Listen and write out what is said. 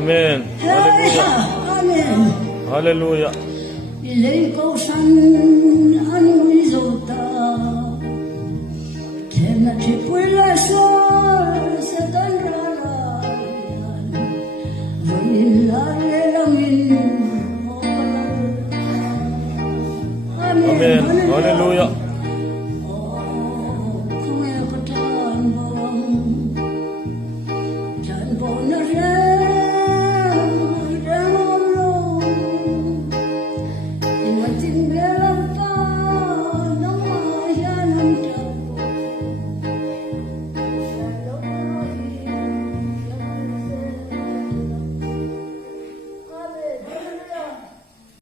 Amen. Hallelujah. Amen. Hallelujah. Ilay ko san ang izota Kena chipula sa tanraran Vanilare langin Amen. Hallelujah.